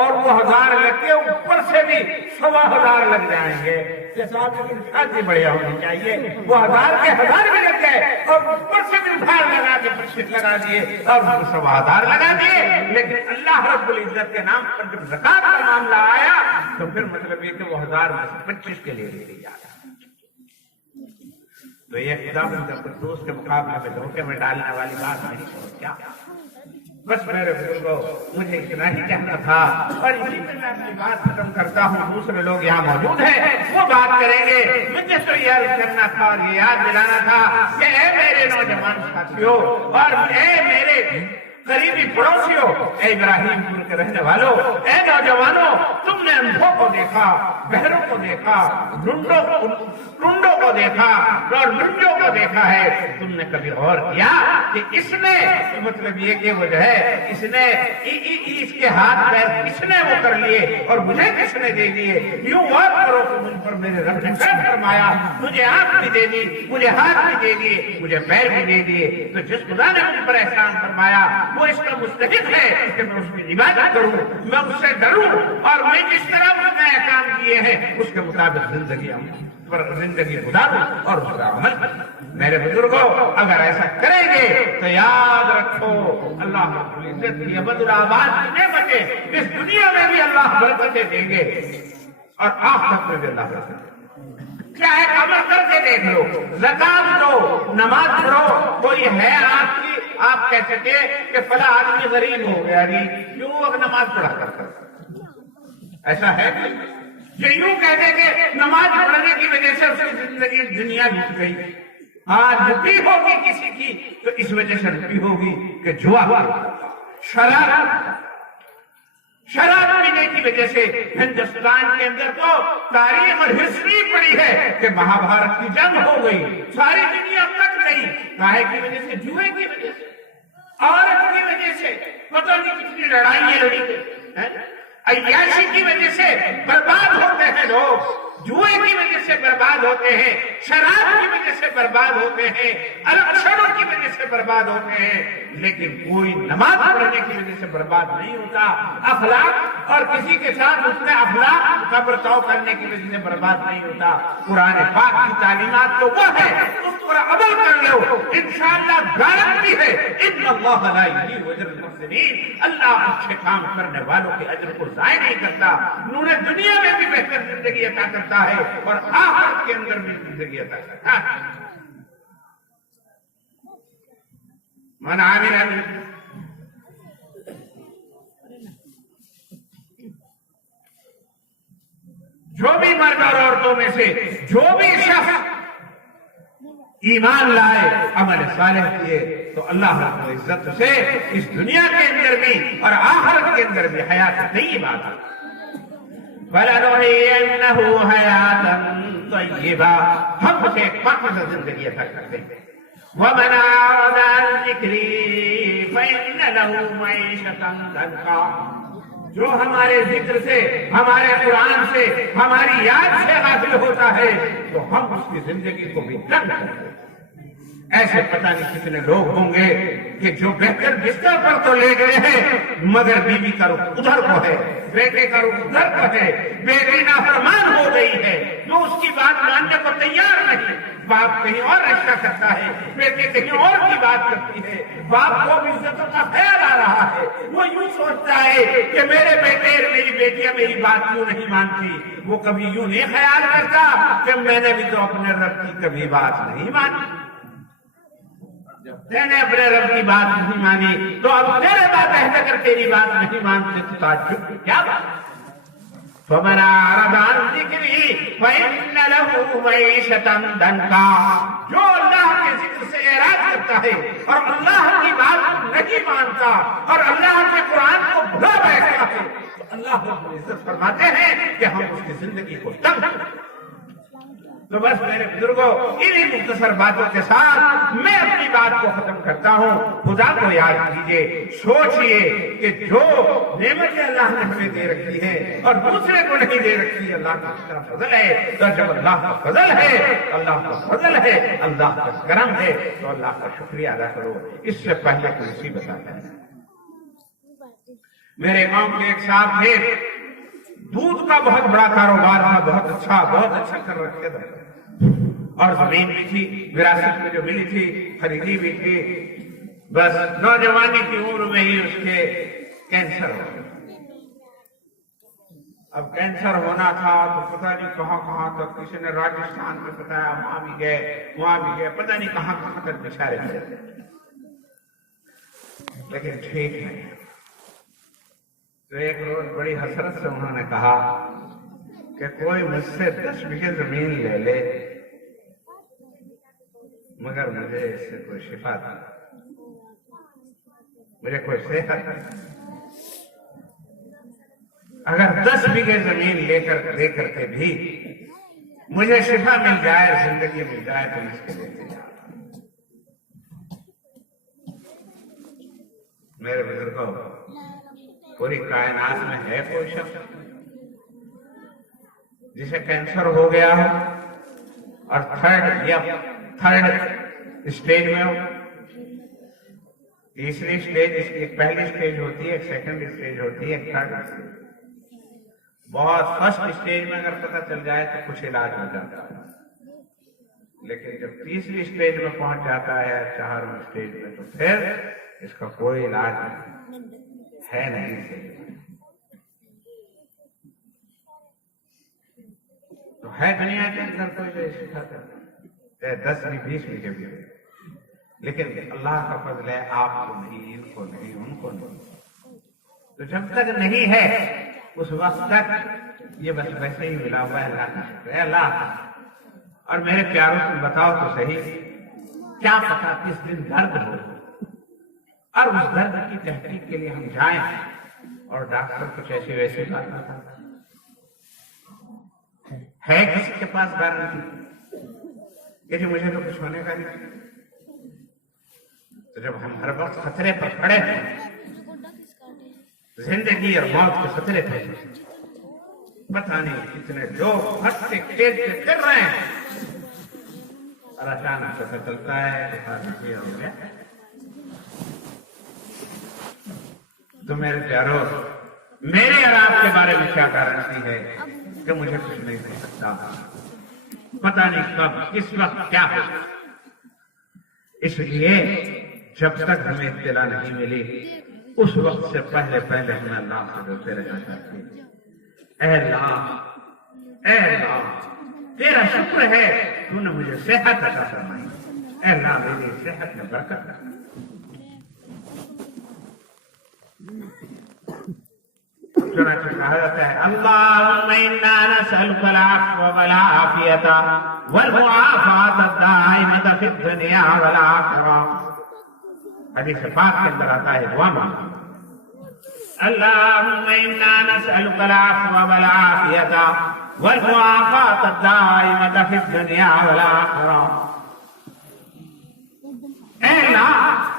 اور وہ 1000 لگ کے اوپر سے بھی 1500 لگ جائیں گے۔ شادی بڑھیا ہونی چاہیے، وہ 1000 کے 1000 بھی لگ گئے اور اوپر سے بھی ادھار لگا کے 25 لگا دیے اور 1500 لگا دیے، لیکن اللہ رب العزت کے نام پر جب زکات کا معاملہ آیا تو پھر مطلب یہ کہ وہ 1000 میں سے 25 کے لیے دی جاتا۔ تو یہ خدا بندہ قدوس کے مقابلے میں دھوکے میں ڈالنے والی بات نہیں کیا؟ بس میرے بزرگوں مجھے اتنا ہی کہنا تھا، اور اسی میں اپنی بات ختم کرتا ہوں۔ دوسرے لوگ یہاں موجود ہیں، وہ بات کریں گے، مجھے تو یہ عرض کرنا تھا اور یہ یاد دلانا تھا کہ اے میرے نوجوان ساتھیوں اور اے میرے قریبی پڑوسیوں، اے ابراہیم پور کے رہنے والوں، اے نوجوانوں، تم نے اندھوں کو دیکھا، بہروں کو دیکھا، ٹنڈوں کو دیکھا اور لنجوں کو دیکھا ہے، تم نے کبھی غور کیا کہ اس نے مطلب یہ کہ وہ جو ہے اس نے اس کے ہاتھ پیر کس نے وہ کر لیے اور مجھے کس نے دے دیے؟ یوں غور کرو کہ مجھ پر میرے رب نے کرم فرمایا، مجھے آنکھ بھی دے دی، مجھے ہاتھ بھی دے دیے، مجھے پیر بھی دے دیے، تو جس خدا نے مجھ پر احسان فرمایا وہ اس کا مستحق ہے کہ میں اس کی عبادت کروں، میں اس سے ڈروں، اور میں جس طرح اس نے احکام کیے ہیں اس کے مطابق زندگی گزاروں اور اس کا عمل کروں۔ میرے بزرگوں اگر ایسا کریں گے تو یاد رکھو اللہ رب العزت کی ابدالآباد نعمتیں اس دنیا میں بھی اللہ برکتیں دیں گے اور آخرت میں بھی اللہ برکتیں دیں گے۔ کیا ہے؟ عمل کر کے دیکھ لو، زکات دو، نماز پڑھو، کوئی ہے آپ کہہ سکے کہ فلاں آدمی غریب ہو گیا نہیں کیوں وہ نماز پڑھا کرتا؟ ایسا ہے کہ یوں کہہ دے کہ نماز پڑھنے کی وجہ سے اس کی زندگی دنیا لٹ گئی، ہاں لٹی ہوگی کسی کی تو اس وجہ سے لٹی ہوگی کہ جوا شراب پینے کی وجہ سے ہندوستان کے اندر تو تاریخ اور ہسٹری پڑی ہے کہ مہا بھارت کی جنگ ہو گئی، ساری دنیا کٹ گئی، کاہے کی وجہ سے؟ جوئے کی وجہ سے، عورت کی وجہ سے، پتہ نہیں کتنی لڑائیاں لڑی گئی، عیاشی کی وجہ سے برباد ہوتے ہیں لوگ، جوئے کی وجہ سے برباد ہوتے ہیں، شراب کی وجہ سے برباد ہوتے ہیں، الیکشنوں کی وجہ سے برباد ہوتے ہیں، لیکن کوئی نماز پڑھنے کی وجہ سے برباد نہیں ہوتا. اخلاق اور کسی کے ساتھ اس میں اخلاق کا برتاؤ کرنے کی وجہ سے برباد نہیں ہوتا. قرآن پاک کی تعلیمات تو وہ ہے، اس پر عمل کر لو، انشاءاللہ گارنٹی ہے ان اللہ لا یضیع اجر المحسنین، اللہ اچھے کام کرنے والوں کے اجر کو ضائع نہیں کرتا. نور دنیا میں بھی بہتر زندگی عطا کرتا ہے اور آخرت کے اندر بھی زندگی عطا کرتا ہے. من عامل جو بھی مرد اور عورتوں میں سے جو بھی شخص ایمان لائے، عمل صالح کیے، تو اللہ رب العزت سے اس دنیا کے اندر بھی اور آخرت کے اندر بھی حیات طیبہ عطا کرتا. وَلَنُحْيِيَنَّهُ حَيَاةً طَيِّبَةً، ہم اسے ایک پاکیزہ زندگی عطا کرتے ہیں. وَمَنْ أَعْرَضَ عَنْ ذِكْرِي فَإِنَّ لَهُ مَعِيشَةً ضَنكًا، جو ہمارے ذکر سے، ہمارے قرآن سے، ہماری یاد سے غافل ہوتا ہے تو ہم اس کی زندگی کو بھی تنگ کرتے ہیں. ایسے پتہ نہیں کتنے لوگ ہوں گے کہ جو بہتر بستر پر تو لے گئے ہیں مگر بیوی کا رخ ادھر کو ہے، بیٹے کا رخ ادھر کو ہے، بیٹی نافرمان ہو گئی ہے، جو اس کی بات ماننے کو تیار نہیں. باپ کہیں اور رشتہ کرتا ہے، بیٹی کہیں اور کی بات کرتی ہے، باپ کو بھی عزتوں کا خیال آ رہا ہے. وہ یوں سوچتا ہے کہ میرے بیٹے اور میری بیٹیاں میری بات کیوں نہیں مانتی. وہ کبھی یوں نہیں خیال کرتا کہ میں نے بھی تو اپنے رب کی کبھی بات نہیں مانی. میں نے اپنے رب کی بات نہیں مانی تو اب میرے بات اہل کر تیری بات نہیں مانتے تو تعجب کی کیا بات. فَمَنْ أَعْرَضَ عَنْ ذِكْرِي فَإِنَّ لَهُ مَعِيشَةً ضَنكًا، جو اللہ کے ذکر سے اعراض کرتا ہے اور اللہ کی بات نہیں مانتا اور اللہ کے قرآن کو بھلا بیٹھتا ہے تو اللہ رب العزت فرماتے ہیں کہ ہم اس کی زندگی کو تنگ کرتے ہیں. تو بس میرے بزرگوں انہی مختصر باتوں کے ساتھ میں اپنی بات کو ختم کرتا ہوں. خدا کو یاد کیجئے، سوچئے کہ جو نعمتیں اللہ نے ہمیں دے رکھی ہیں اور دوسرے کو نہیں دے رکھی، اللہ کا کتنا فضل ہے. تو جب اللہ کا فضل ہے، اللہ کا فضل ہے، اللہ کا کرم ہے تو اللہ کا شکریہ ادا کرو. اس سے پہلے کوئی سی بتاتا ہے، میرے گاؤں کے ایک صاحب تھے، دودھ کا بہت بڑا کاروبار تھا، بہت اچھا کر رکھے تھے اور زمین بھی تھی، وراثت میں جو ملی تھی خریدی بھی تھی. بس نوجوانی کی عمر میں ہی اس کے کینسر ہو گیا. اب کینسر ہونا تھا تو پتہ نہیں کہاں کہاں تک، کسی نے راجستھان میں بتایا، وہاں بھی گئے، پتہ نہیں کہاں کہاں تک بچارے گئے، لیکن ٹھیک نہیں. تو ایک روز بڑی حسرت سے انہوں نے کہا کہ کوئی مجھ سے 10 بیگھے زمین لے لے مگر مجھے اس سے کوئی شفا نہ، مجھے کوئی صحت نہ. اگر 10 بیگھے زمین لے کر کے بھی مجھے شفا مل جائے، زندگی مل جائے تو اس کے لیے میرے بزرگوں پوری کائنات میں ہے کوئی شخص جسے کینسر ہو گیا ہو اور تھرڈ اسٹیج میں ہو؟ تیسری اسٹیج، ایک پہلی اسٹیج ہوتی ہے، ایک سیکنڈ اسٹیج ہوتی ہے، ایک تھرڈ اسٹیج. بہت فرسٹ اسٹیج میں اگر پتہ چل جائے تو کچھ علاج ہو جاتا ہے، لیکن جب تیسری اسٹیج میں پہنچ جاتا ہے، 4ویں اسٹیج میں، تو پھر اس کا کوئی علاج ہے نہیں. تو ہے دنیا کے اندر کوئی جو شفا کرتا ہے، 10 بھی 20 بھی بھی، لیکن اللہ کا فضل ہے آپ کو نہیں، ان کو نہیں، ان کو نہیں. تو جب تک نہیں ہے اس وقت تک یہ بس ویسے ہی ملا ہوا ہے. اللہ کا شکر ہے. اللہ اور میرے پیاروں سے بتاؤ تو صحیح، کیا پتا کس دن درد ہو اور اس درد کی تحقیق کے لیے ہم جائیں اور ڈاکٹر کچھ ایسی ویسی بات بتاتا ہے کسی کے پاس گارنٹی کہ جو مجھے تو کچھ ہونے کا نہیں. تو جب ہم ہر وقت خطرے پر کھڑے ہیں، زندگی اور موت کے خطرے پہ، پتہ نہیں کتنے لوگ ہنستے کھیلتے پھر رہے ہیں اور اچانک پتہ چلتا ہے کہ ہو گیا. تو میرے پیارو میرے اور آپ کے بارے میں کیا گارنٹی ہے کہ مجھے کچھ نہیں دے سکتا؟ پتہ نہیں کب کس وقت کیا ہو۔ اس لیے جب تک ہمیں اطلاع نہیں ملی اس وقت سے پہلے پہلے ہمیں اللہ سے ڈرتے رہنا چاہیے۔ اے اللہ تیرا شکر ہے تو نے مجھے صحت عطا فرمائی، اے اللہ میری صحت میں برکت کر۔ چنانچہ کہا جاتا ہے اللہم انا نسألک العفو والعافیۃ والمعافاۃ الدائمۃ فی الدنیا والآخرہ۔ حدیث پاک کے اندر آتا ہے دعا مانگو اللہم انا نسألک العفو والعافیۃ والمعافاۃ الدائمۃ فی الدنیا والآخرہ۔ اے اللہ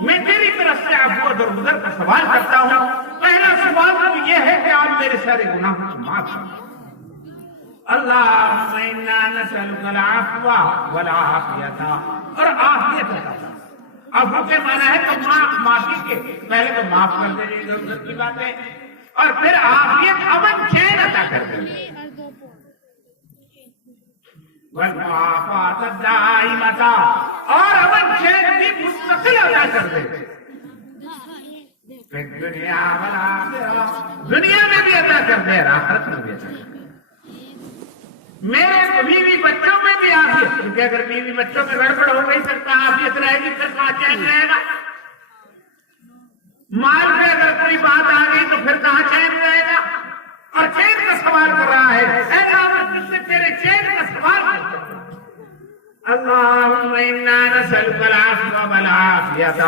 میں تیری طرف سے عفو و درگزر کا سوال کرتا ہوں۔ پہلا سوال تو یہ ہے کہ آپ میرے سارے گناہوں کو معاف کریں۔ اللہم انا نسألک العفو والعافیۃ، اور عافیت عطا فرما۔ عفو کے معنی ہے تو معافی کے، پہلے تو معاف کر دینے کی ضرورت کی بات ہے، اور پھر عافیت امن چین عطا کر دینے، والمعافاۃ الدائمۃ، اور امن چین بھی مستقل عطا کر دینے، دنیا والآخرہ، دنیا میں بھی عطا کر دے، آخرت میں بھی عطا کر دے۔ میرے بیوی بچوں میں بھی عافیت، کیونکہ اگر بیوی بچوں میں گڑبڑ ہو گئی پھر کہاں عافیت رہے گی، پھر کہاں چین رہے گا؟ مال پہ اگر کوئی بات آ گئی تو پھر کہاں چین رہے گا؟ اور چین کا سوال کر رہا ہے، اے اللہ میں تجھ سے تیرے چین کا سوال کرتا ہوں۔ اللہم انا نسألک العفو والعافیۃ،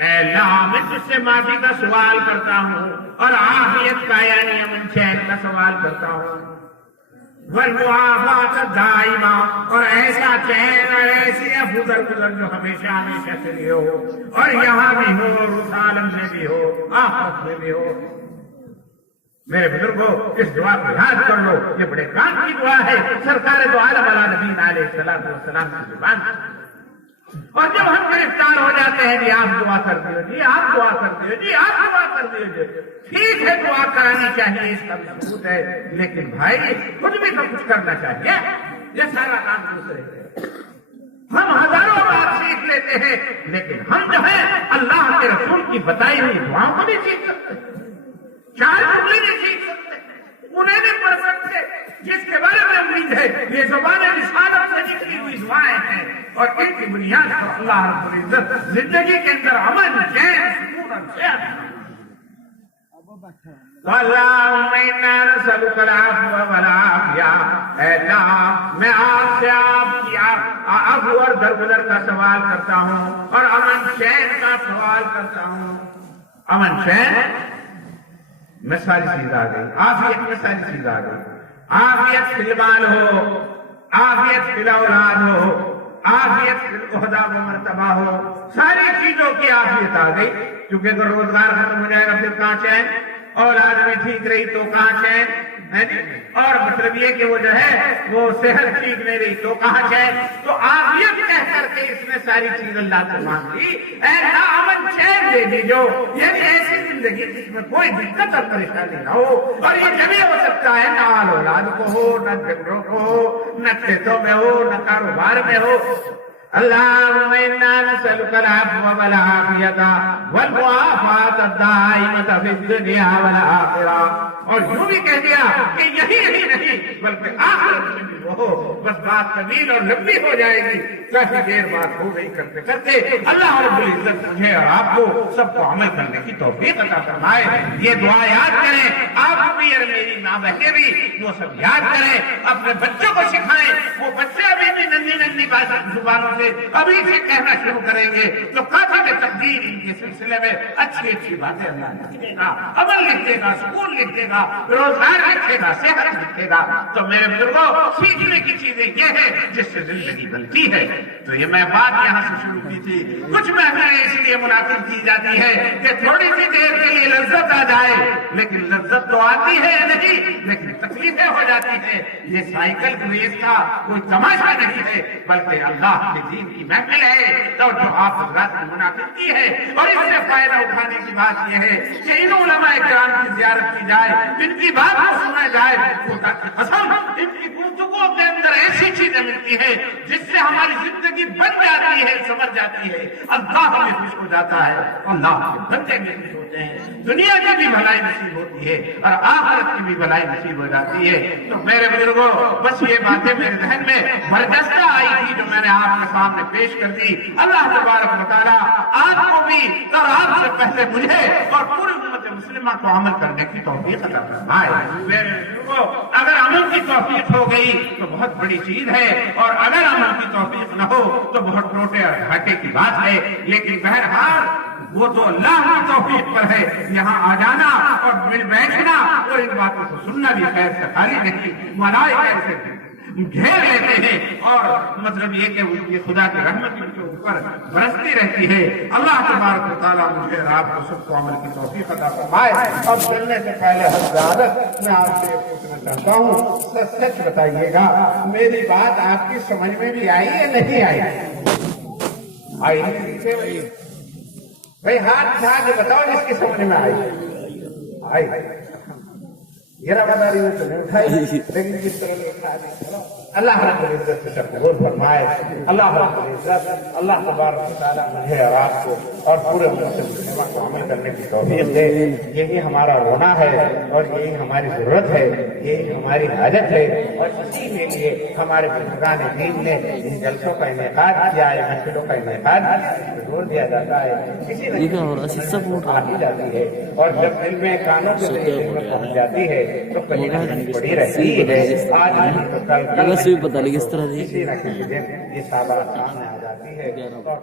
اے اللہ میں تجھ سے معافی کا سوال کرتا ہوں اور عافیت کا یعنی امن چین کا سوال کرتا ہوں، والمعافاۃ الدائمہ، اور ایسا چین اور ایسی عفو درگزر جو ہمیشہ ہمیشہ سے بھی ہو، اور یہاں بھی ہو اور اس عالم میں بھی ہو، آخرت میں بھی ہو۔ میرے بزرگوں اس دعا کو یاد کر لو، یہ بڑے کام کی دعا ہے، سرکار دو عالم علی نبینا علیہ السلام کی زبان۔ اور جب ہم گرفتار ہو جاتے ہیں جی آپ دعا کر دیو، جی آپ دعا کر دیو، جی آپ دعا کر دیو، ٹھیک ہے دعا کرانی چاہیے، اس کا ثبوت ہے، لیکن بھائی خود بھی تو کچھ کرنا چاہیے۔ یہ سارا کام دوسرے ہم ہزاروں بار سیکھ لیتے ہیں، لیکن ہم جو ہے اللہ کے رسول کی بتائی ہوئی دعاؤں کو بھی سیکھ سکتے ہیں، چار جملے بھی سیکھ سکتے ہیں، انہیں بھی پڑھ سکتے، جس کے بارے میں امید ہے یہ زبان رسالت سے نکلی ہوئی دعائیں ہیں، اور ان کی بنیاد پر اللہ رب العزت زندگی کے اندر امن، چین، سکون اور صحت۔ اللہم انا نسألک العفو والعافیہ، اے اللہ میں آپ سے آپ کی عفو اور درگزر کا سوال کرتا ہوں اور امن چین کا سوال کرتا ہوں۔ امن چین میں ساری چیز آ گئی، عافیت میں ساری چیز آ گئی، عافیت فی المال ہو، عافیت فی الاولاد ہو، عافیت فی العہدہ و مرتبہ ہو، ساری چیزوں کی عافیت آ گئی، کیونکہ اگر روزگار ختم ہو جائے گا پھر کہاں چین، اولاد میں ٹھیک رہی تو کہاں چین ہے، اور مطلب یہ کہ وہ جو ہے وہ صحت ٹھیک نہیں رہی تو کہاں چین۔ تو عافیت کہہ کر کے اس میں ساری چیز اللہ سے مانگ لی، اے اللہ امن چین دے دیجو، یعنی ایسی زندگی جس میں کوئی دقت اور پریشانی نہ ہو، اور یہ جبھی ہو سکتا ہے نہ اولاد کو ہو، نہ جھگڑوں کو ہو، نہ کھیتوں میں ہو، نہ کاروبار میں ہو۔ اللہم انا نسألک العفو والعافیۃ والمعافاۃ الدائمۃ فی الدنیا والآخرہ، اور یوں بھی کہہ دیا کہ یہی نہیں بلکہ آخرت میں بھی وہ ہو۔ بس بات طویل اور لمبی ہو جائے گی، کافی دیر بات ہو گئی کرتے کرتے۔ اللہ رب العزت مجھے اور آپ کو سب کو عمل کرنے کی توفیق عطا فرمائے۔ یہ دعا یاد کریں، آپ بھی اور میری ماں بہنیں بھی وہ سب یاد کریں، اپنے بچوں کو سکھائیں، وہ بچے ابھی بھی ننھی ننھی زبانوں سے ابھی سے کہنا شروع کریں گے تو کافی میں تبدیل ان کے سلسلے میں اچھی اچھی باتیں اللہ لکھے گا، عمل لکھے گا، سکون لکھے گا، روزگار لکھے گا، صحت لکھے گا۔ تو میرے بزرگوں سیکھنے کی چیز چیزیں یہ ہے جس سے زندگی بنتی ہے. تو یہ میں بات یہاں سے شروع کی تھی. کچھ محفلیں اس لیے منعقد کی جاتی ہے کہ تھوڑی سی دیر کے لیے لذت آ جائے, لیکن لذت تو آتی ہے نہیں, لیکن تکلیفیں ہو جاتی ہیں. یہ سائیکل ریس کا کوئی تماشا نہیں ہے, بلکہ اللہ کے دین کی محفل ہے تو جو آپ حضرات نے منعقد کی ہے. اور اس سے فائدہ اٹھانے کی بات یہ ہے کہ ان علماء کرام کی زیارت کی جائے, ان کی بات کو سنا جائے. خدا کی قسم ان کی گفتگو کے اندر ایسی چیزیں ملتی ہیں جس سے ہماری زندگی بن جاتی ہے, سمجھ جاتی ہے. اللہ ہمیں خوش ہو جاتا ہے, اللہ کے بندے میں خوش ہوتے ہیں. دنیا کی بھی بھلائی نصیب ہوتی ہے اور آخرت کی بھی بھلائی نصیب ہو جاتی ہے. تو میرے بزرگوں, بس یہ باتیں میرے ذہن میں برجستہ آئی تھی جو میں نے آپ کے سامنے پیش کر دی. اللہ تبارک و تعالیٰ آپ کو بھی اور آپ سے پہلے مجھے اور پوری امت مسلمہ کو عمل کرنے کی توفیق عطا فرمائے. میرے بزرگوں, اگر عمل کی توفیق ہو گئی تو بہت بڑی چیز ہے, اور اگر عمل کی توفیق نہ ہو تو بہت ٹوٹے اور گھاٹے کی بات ہے. لیکن بہرحال وہ تو اللہ کی توفیق پر ہے. یہاں آ جانا اور مل بیٹھنا اور ان باتوں کو سننا بھی خیر سے خالی نہیں. ملائکہ سے گھیر لیتے ہیں اور مطلب یہ کہ ان کی خدا کی رحمت ان کے اوپر برستی رہتی ہے. اللہ تبارک و تعالیٰ مجھے اور آپ کو سب کو عمل کی توفیق عطا فرمائے. اب چلنے سے پہلے حضرت میں آپ سے پوچھنا چاہتا ہوں, سچ بتائیے گا میری بات آپ کی سمجھ میں بھی آئی یا نہیں آئی؟ آئی بھائی ہاتھ اٹھا کے بتاؤ جس کی سمجھ میں آئی. یہ بتا رہی ہوں تو نہیں اٹھائی, لیکن جس طرح نے اٹھا دی. اللہ رب العزت سے قبول فرمائے. اللہ رب العزت, اللہ تبارک و تعالیٰ مجھے اور آپ کو اور پورے مسلمانوں کو عمل کرنے کی توفیق دے. یہی ہمارا رونا ہے اور یہی ہماری ضرورت ہے, یہی ہماری حاجت ہے. اور اسی کے لیے ہمارے بزرگان دین نے ان جلسوں کا انعقاد کیا ہے, محفلوں کا انعقاد زور دیا جاتا ہے. کسی نہ کسی آتی جاتی ہے, اور جب دل میں کانوں کے ذریعے دل میں پہنچ جاتی ہے تو کہیں نہ کہیں پڑی رہتی ہے. آج نہیں تو کل کسی نہ کسی دن یہ سابقہ سامنے آ جاتی ہے. اور